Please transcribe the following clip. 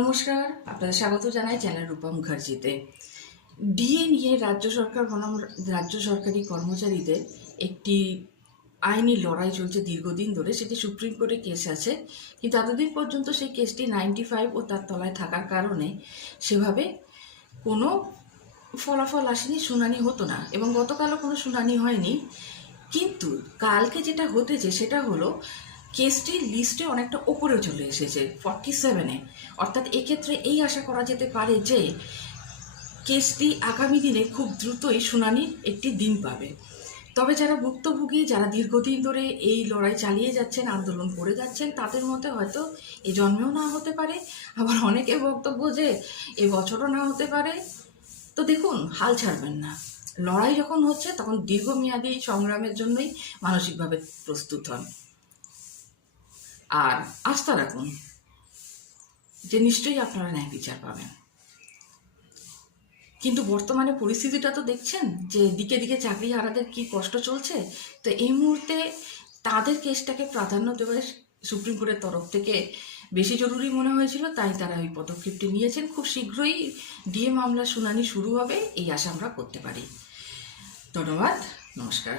নমস্কার, আপনাদের স্বাগত জানাই চ্যানেল রূপা মুখার্জিতে। ডিএ নিয়ে রাজ্য সরকার বনাম রাজ্য সরকারি কর্মচারীদের একটি আইনি লড়াই চলছে দীর্ঘদিন ধরে। সেটি সুপ্রিম কোর্টে কেস আছে, কিন্তু এতদিন পর্যন্ত সেই কেসটি 95 ও তার তলায় থাকার কারণে সেভাবে কোনো ফলাফল আসেনি, শুনানি হতো না, এবং গতকালও কোনো শুনানি হয়নি। কিন্তু কালকে যেটা হতেছে সেটা হলো কেসটির লিস্টে অনেকটা ওপরে চলে এসেছে 47-এ। অর্থাৎ এক্ষেত্রে এই আশা করা যেতে পারে যে কেসটি আগামী দিনে খুব দ্রুতই শুনানির একটি দিন পাবে। তবে যারা ভুক্তভোগী, যারা দীর্ঘদিন ধরে এই লড়াই চালিয়ে যাচ্ছেন, আন্দোলন করে যাচ্ছেন, তাদের মতে হয়তো এ জন্মেও না হতে পারে, আবার অনেকের বক্তব্য যে এ বছরও না হতে পারে। তো দেখুন, হাল ছাড়বেন না। লড়াই যখন হচ্ছে তখন দীর্ঘমেয়াদী সংগ্রামের জন্যই মানসিকভাবে প্রস্তুত হন, আর আস্থা রাখুন যে নিশ্চয়ই আপনারা ন্যায় বিচার পাবেন। কিন্তু বর্তমানে পরিস্থিতিটা তো দেখছেন যে দিকে দিকে চাকরিহারাদের কি কষ্ট চলছে। তো এই মুহূর্তে তাদের কেসটাকে প্রাধান্য দেওয়া সুপ্রিম কোর্টের তরফ থেকে বেশি জরুরি মনে হয়েছিল, তাই তারা ওই পদক্ষেপটি নিয়েছেন। খুব শীঘ্রই ডিএ মামলার শুনানি শুরু হবে, এই আশা আমরা করতে পারি। ধন্যবাদ, নমস্কার।